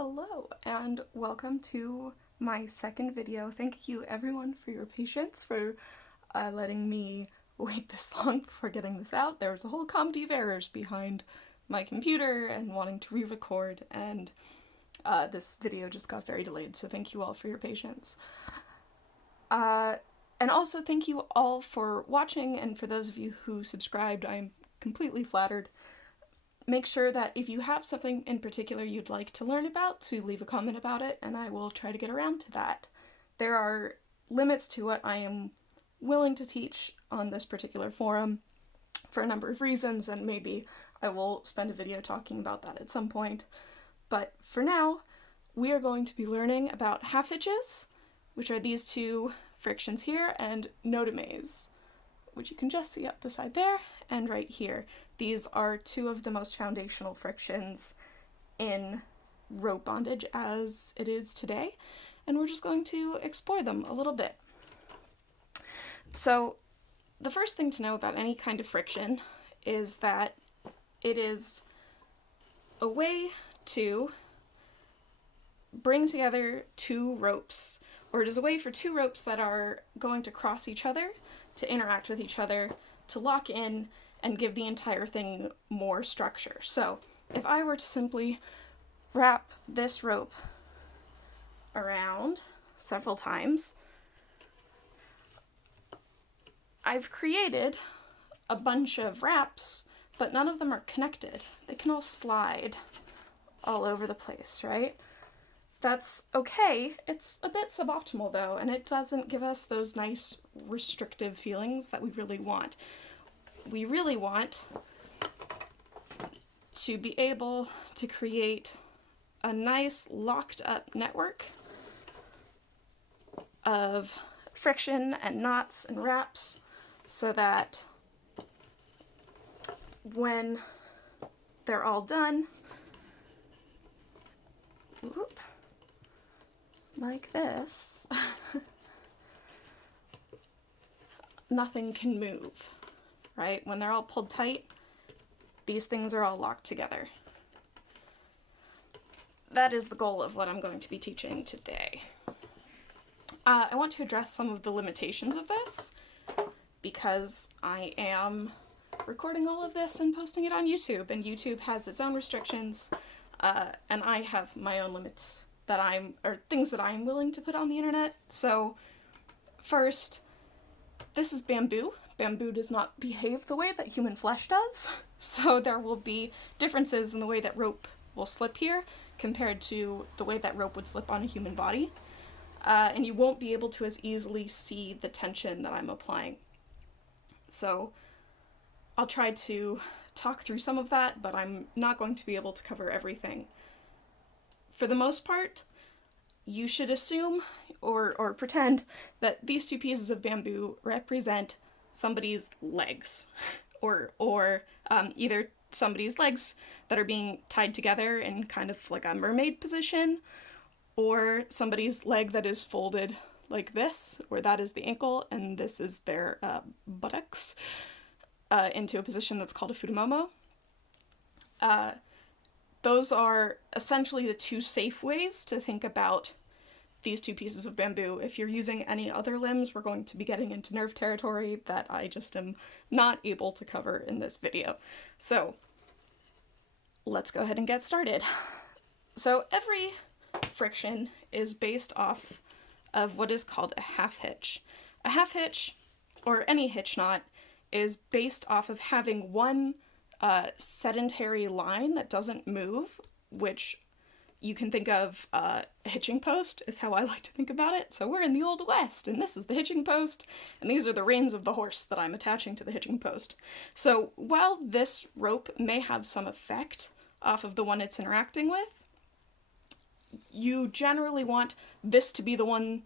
Hello and welcome to my second video. Thank you everyone for your patience, for letting me wait this long before getting this out. There was a whole comedy of errors behind my computer and wanting to re-record, and this video just got very delayed, so thank you all for your patience. And also thank you all for watching, and for those of you who subscribed, I'm completely flattered. Make sure that if you have something in particular you'd like to learn about, to leave a comment about it, and I will try to get around to that. There are limits to what I am willing to teach on this particular forum for a number of reasons, and maybe I will spend a video talking about that at some point. But for now, we are going to be learning about half-hitches, which are these two frictions here, and nodomes, which you can just see up the side there and right here. These are two of the most foundational frictions in rope bondage as it is today, and we're just going to explore them a little bit. So the first thing to know about any kind of friction is that it is a way to bring together two ropes, or it is a way for two ropes that are going to cross each other to interact with each other, to lock in and give the entire thing more structure. So if I were to simply wrap this rope around several times, I've created a bunch of wraps, but none of them are connected. They can all slide all over the place, right? That's okay. It's a bit suboptimal though, and it doesn't give us those nice restrictive feelings that we really want. We really want to be able to create a nice locked up network of friction and knots and wraps, so that when they're all done, whoop, like this, nothing can move, right? When they're all pulled tight, these things are all locked together. That is the goal of what I'm going to be teaching today. I want to address some of the limitations of this, because I am recording all of this and posting it on YouTube, and YouTube has its own restrictions, and I have my own limits or things that I'm willing to put on the internet. So first, this is bamboo. Bamboo does not behave the way that human flesh does, so there will be differences in the way that rope will slip here compared to the way that rope would slip on a human body, and you won't be able to as easily see the tension that I'm applying. So I'll try to talk through some of that, but I'm not going to be able to cover everything. For the most part, you should assume or pretend that these two pieces of bamboo represent somebody's legs, or either somebody's legs that are being tied together in kind of like a mermaid position, or somebody's leg that is folded like this, where that is the ankle and this is their buttocks, into a position that's called a futomomo. Those are essentially the two safe ways to think about these two pieces of bamboo. If you're using any other limbs, we're going to be getting into nerve territory that I just am not able to cover in this video. So let's go ahead and get started. So every friction is based off of what is called a half-hitch. A half-hitch, or any hitch knot, is based off of having one sedentary line that doesn't move, which you can think of a hitching post is how I like to think about it. So we're in the Old West, and this is the hitching post, and these are the reins of the horse that I'm attaching to the hitching post. So while this rope may have some effect off of the one it's interacting with, you generally want this to be the one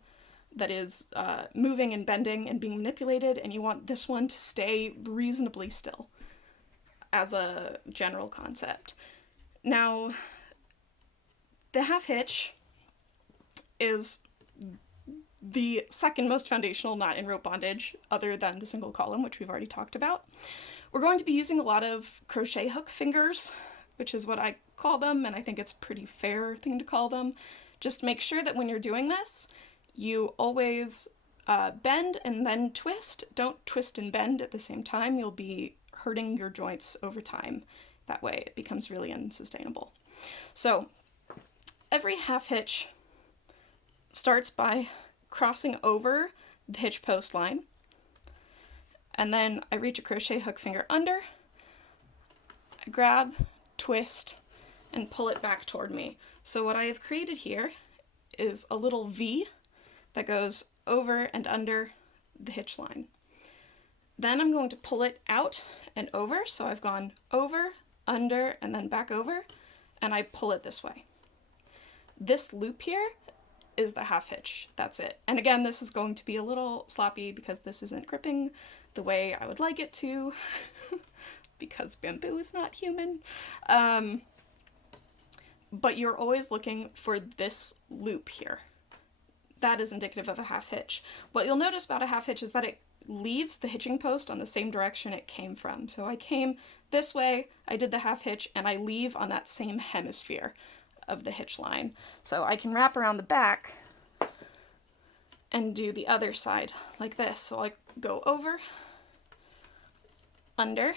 that is moving and bending and being manipulated, and you want this one to stay reasonably still, as a general concept. Now, the half-hitch is the second most foundational knot in rope bondage, other than the single column, which we've already talked about. We're going to be using a lot of crochet hook fingers, which is what I call them, and I think it's a pretty fair thing to call them. Just make sure that when you're doing this, you always bend and then twist. Don't twist and bend at the same time. You'll be hurting your joints over time. That way it becomes really unsustainable. So every half hitch starts by crossing over the hitch post line, and then I reach a crochet hook finger under, I grab, twist, and pull it back toward me. So what I have created here is a little V that goes over and under the hitch line. Then I'm going to pull it out and over, so I've gone over, under, and then back over, and I pull it this way. This loop here is the half hitch. That's it. And again, this is going to be a little sloppy because this isn't gripping the way I would like it to, because bamboo is not human. But you're always looking for this loop here. That is indicative of a half hitch. What you'll notice about a half hitch is that it leaves the hitching post on the same direction it came from. So I came this way, I did the half hitch, and I leave on that same hemisphere of the hitch line. So I can wrap around the back and do the other side like this. So I go over, under,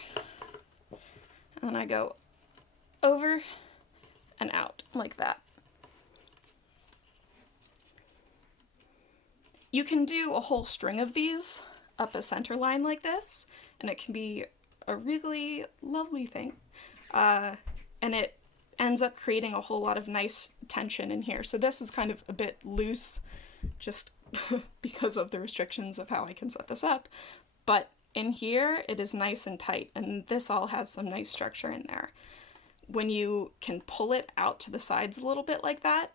and then I go over and out like that. You can do a whole string of these up a center line like this, and it can be a really lovely thing. And it ends up creating a whole lot of nice tension in here. So this is kind of a bit loose just because of the restrictions of how I can set this up. But in here, it is nice and tight, and this all has some nice structure in there. When you can pull it out to the sides a little bit like that,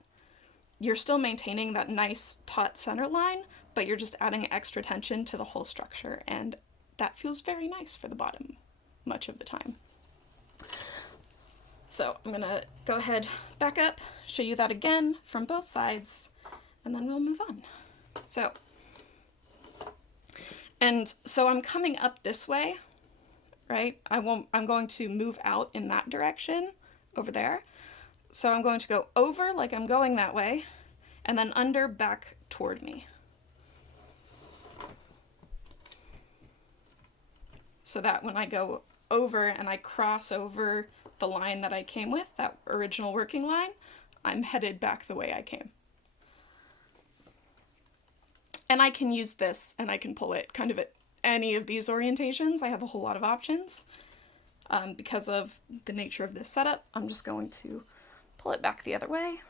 you're still maintaining that nice taut center line, but you're just adding extra tension to the whole structure, and that feels very nice for the bottom much of the time. So I'm gonna go ahead, back up, show you that again from both sides, and then we'll move on. So I'm coming up this way, right? I'm going to move out in that direction over there. So I'm going to go over like I'm going that way, and then under back toward me. So that when I go over and I cross over the line that I came with, that original working line, I'm headed back the way I came. And I can use this and I can pull it kind of at any of these orientations. I have a whole lot of options. Because of the nature of this setup, I'm just going to pull it back the other way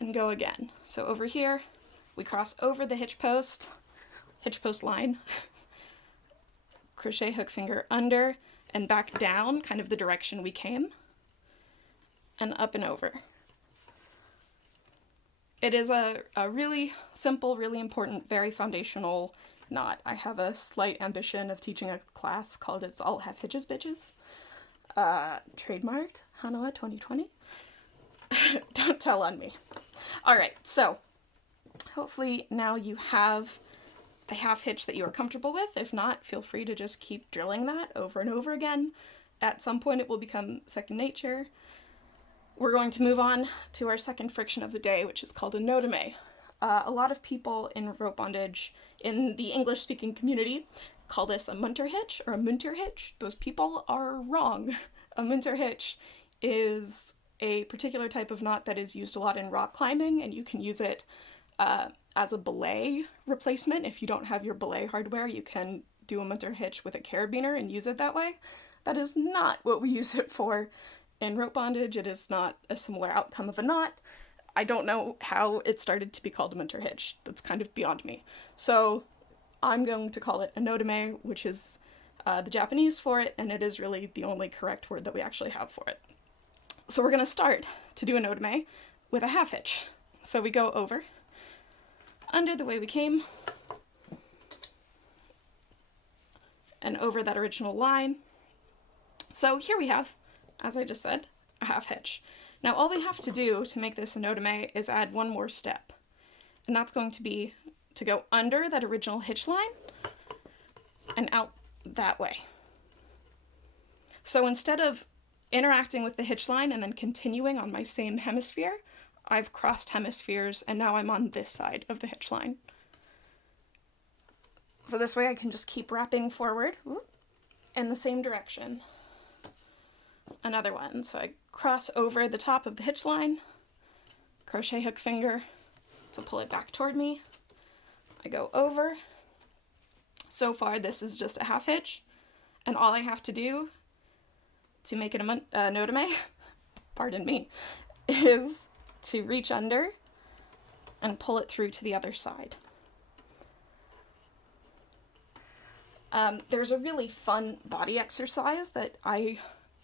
and go again. So over here, we cross over the hitch post line, crochet hook finger under and back down, kind of the direction we came, and up and over. It is a really simple, really important, very foundational knot. I have a slight ambition of teaching a class called It's All Half-Hitches, Bitches. Trademarked, Hanoa 2020. Don't tell on me. Alright, so hopefully now you have a half hitch that you are comfortable with. If not, feel free to just keep drilling that over and over again. At some point it will become second nature. We're going to move on to our second friction of the day, which is called a Nodome. A lot of people in rope bondage in the English-speaking community call this a Munter Hitch or a Munter Hitch. Those people are wrong. A Munter Hitch is a particular type of knot that is used a lot in rock climbing, and you can use it as a belay replacement. If you don't have your belay hardware, you can do a Munter Hitch with a carabiner and use it that way. That is not what we use it for in rope bondage. It is not a similar outcome of a knot. I don't know how it started to be called a Munter Hitch. That's kind of beyond me. So I'm going to call it a Nodome, which is the Japanese for it, and it is really the only correct word that we actually have for it. So we're going to start to do a Nodome with a half hitch. So we go over, under the way we came, and over that original line. So here we have, as I just said, a half hitch. Now all we have to do to make this a Nodome is add one more step, and that's going to be to go under that original hitch line and out that way. So instead of interacting with the hitch line and then continuing on my same hemisphere, I've crossed hemispheres and now I'm on this side of the hitch line. So this way I can just keep wrapping forward in the same direction. Another one. So I cross over the top of the hitch line, crochet hook finger to pull it back toward me. I go over. So far this is just a half hitch, and all I have to do to make it a Nodome, pardon me, is to reach under and pull it through to the other side. There's a really fun body exercise that I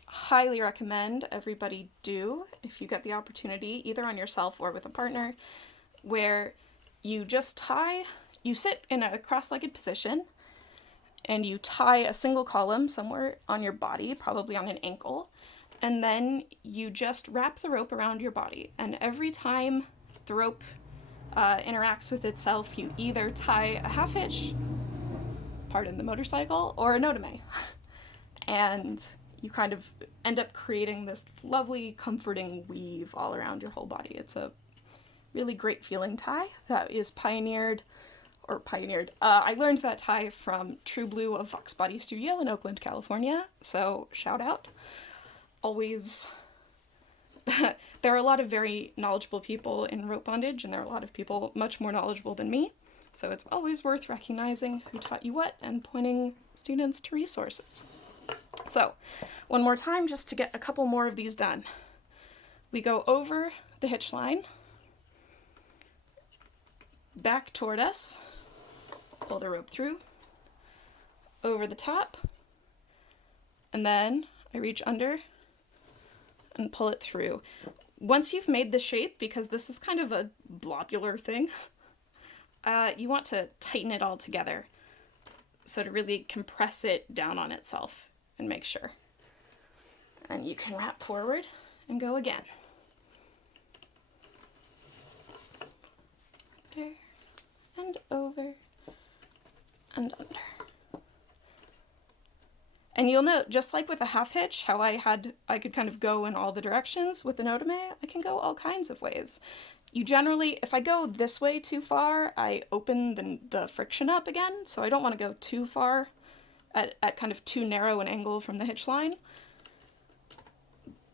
highly recommend everybody do if you get the opportunity, either on yourself or with a partner, where you just you sit in a cross-legged position and you tie a single column somewhere on your body, probably on an ankle, and then you just wrap the rope around your body. And every time the rope interacts with itself, you either tie a half hitch, pardon the motorcycle, or a Nodome. And you kind of end up creating this lovely, comforting weave all around your whole body. It's a really great feeling tie that is pioneered. I learned that tie from True Blue of Fox Body Studio in Oakland, California, so shout out. Always, there are a lot of very knowledgeable people in rope bondage, and there are a lot of people much more knowledgeable than me, so it's always worth recognizing who taught you what and pointing students to resources. So, one more time just to get a couple more of these done. We go over the hitch line, back toward us, pull the rope through, over the top, and then I reach under and pull it through. Once you've made the shape, because this is kind of a blobular thing, you want to tighten it all together, so to really compress it down on itself and make sure. And you can wrap forward and go again. Under and over and under. And you'll note, just like with a half hitch, how I could kind of go in all the directions. With the Nodome, I can go all kinds of ways. You generally, if I go this way too far, I open the friction up again, so I don't want to go too far at kind of too narrow an angle from the hitch line.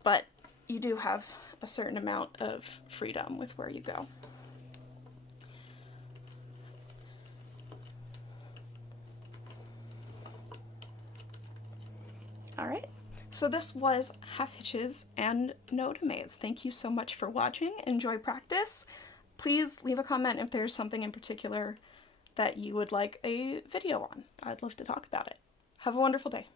But you do have a certain amount of freedom with where you go. Alright, so this was half hitches and Nodomes. Thank you so much for watching. Enjoy practice. Please leave a comment if there's something in particular that you would like a video on. I'd love to talk about it. Have a wonderful day.